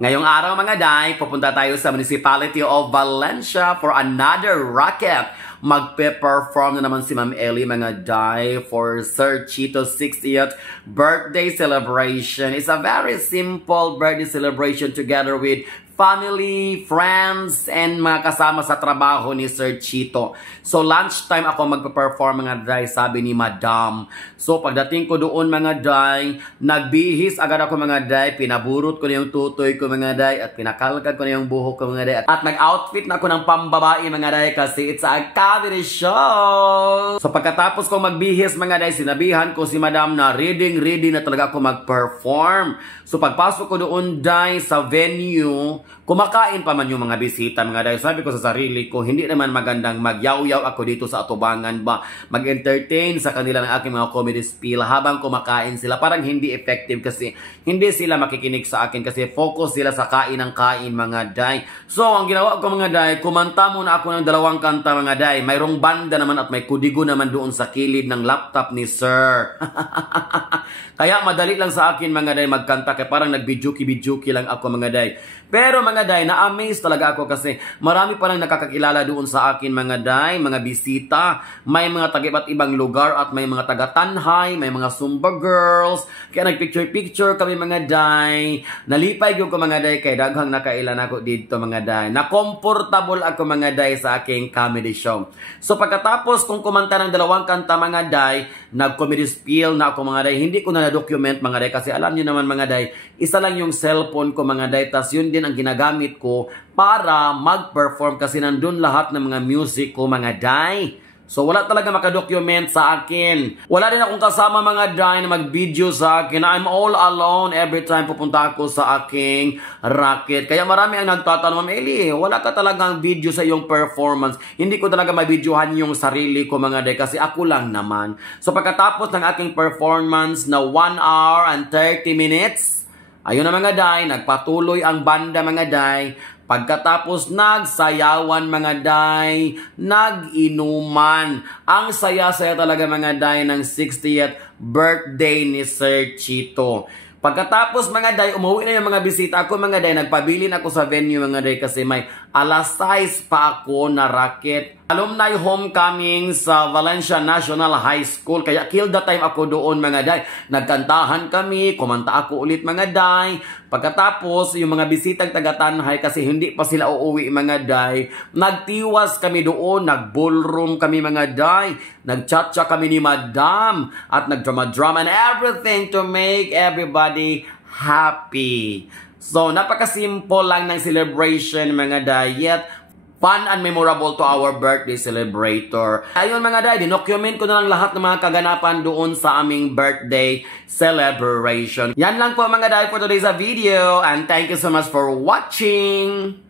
Ngayong araw mga day, pupunta tayo sa Municipality of Valencia for another racket. Magpe-perform na naman si Ma'am Ellie mga day for Sir Chito's 60th birthday celebration. It's a very simple birthday celebration together with family, friends, and mga kasama sa trabaho ni Sir Chito. So lunchtime ako magpe-perform mga day, sabi ni Madam. So pagdating ko doon mga day, nagbihis agad ako mga day, pinaburot ko na yung tutoy ko mga day, at pinakalkad ko na yung buhok ko mga day, at nag-outfit na ako ng pambabae mga day kasi it's a comedy show. So pagkatapos ko magbihis mga day, sinabihan ko si Madam na ready na talaga ako mag-perform. So pagpasok ko doon day sa venue, kumakain pa man yung mga bisita mga day. Sabi ko sa sarili ko, hindi naman magandang magyaw-yaw ako dito sa atubangan ba, mag-entertain sa kanila ng aking mga comedy spiel habang kumakain sila. Parang hindi effective kasi hindi sila makikinig sa akin kasi focus sila sa kain ng kain mga day. So ang ginawa ko mga day, kumanta muna ako ng 2 kanta mga day. Mayroong banda naman at may kudigo naman doon sa kilid ng laptop ni Sir. Kaya madali lang sa akin mga day magkanta, kaya parang nagbijuki-bijuki lang ako mga day. Pero mga day, na-amaze talaga ako kasi marami pa lang nakakakilala doon sa akin mga day, mga bisita. May mga taga-iba't ibang lugar at may mga taga-Tanhay, may mga Zumba girls. Kaya nagpicture-picture kami mga day. Nalipay ko mga day kay daghang nakailan ako dito mga day. Na-comfortable ako mga day sa aking comedy show. So pagkatapos kung kumanta ng 2 kanta mga day, nag-comedy spiel na ako mga day. Hindi ko na na-document mga day kasi alam niyo naman mga day, isa lang yung cellphone ko mga day, tas yun din ang ginagamit ko para mag-perform kasi nandun lahat ng mga music ko mga day. So wala talaga makadocument sa akin. Wala din akong kasama mga day na mag-video sa akin. I'm all alone every time pupunta ako sa aking racket. Kaya marami ang nagtatanong, Ma'am Ellie, wala ka talagang video sa iyong performance. Hindi ko talaga ma-videohan yung sarili ko mga day kasi ako lang naman. So pagkatapos ng aking performance na 1 hour and 30 minutes, ayun na mga day, nagpatuloy ang banda mga day. Pagkatapos nagsayawan mga day, nag-inuman. Ang saya-saya talaga mga day ng 60th birthday ni Sir Chito. Pagkatapos mga day, umuwi na yung mga bisita ako mga day, nagpabilin ako sa venue mga day kasi may alas 6 pa ako na racket. Alumni homecoming sa Valencia National High School. Kaya kill the time ako doon mga day. Nagkantahan kami, kumanta ako ulit mga day. Pagkatapos, yung mga bisitang taga-Tanhay kasi hindi pa sila uuwi mga day, nagtiwas kami doon, nag-ballroom kami mga day. Nag-chat-chat kami ni Madam at nag-drama-drama and everything to make everybody happy. So, napaka-simple lang ng celebration mga day, yet fun and memorable to our birthday celebrator. Ayun mga day, dinocument ko na lang lahat ng mga kaganapan doon sa aming birthday celebration. Yan lang po mga day for today's video, and thank you so much for watching!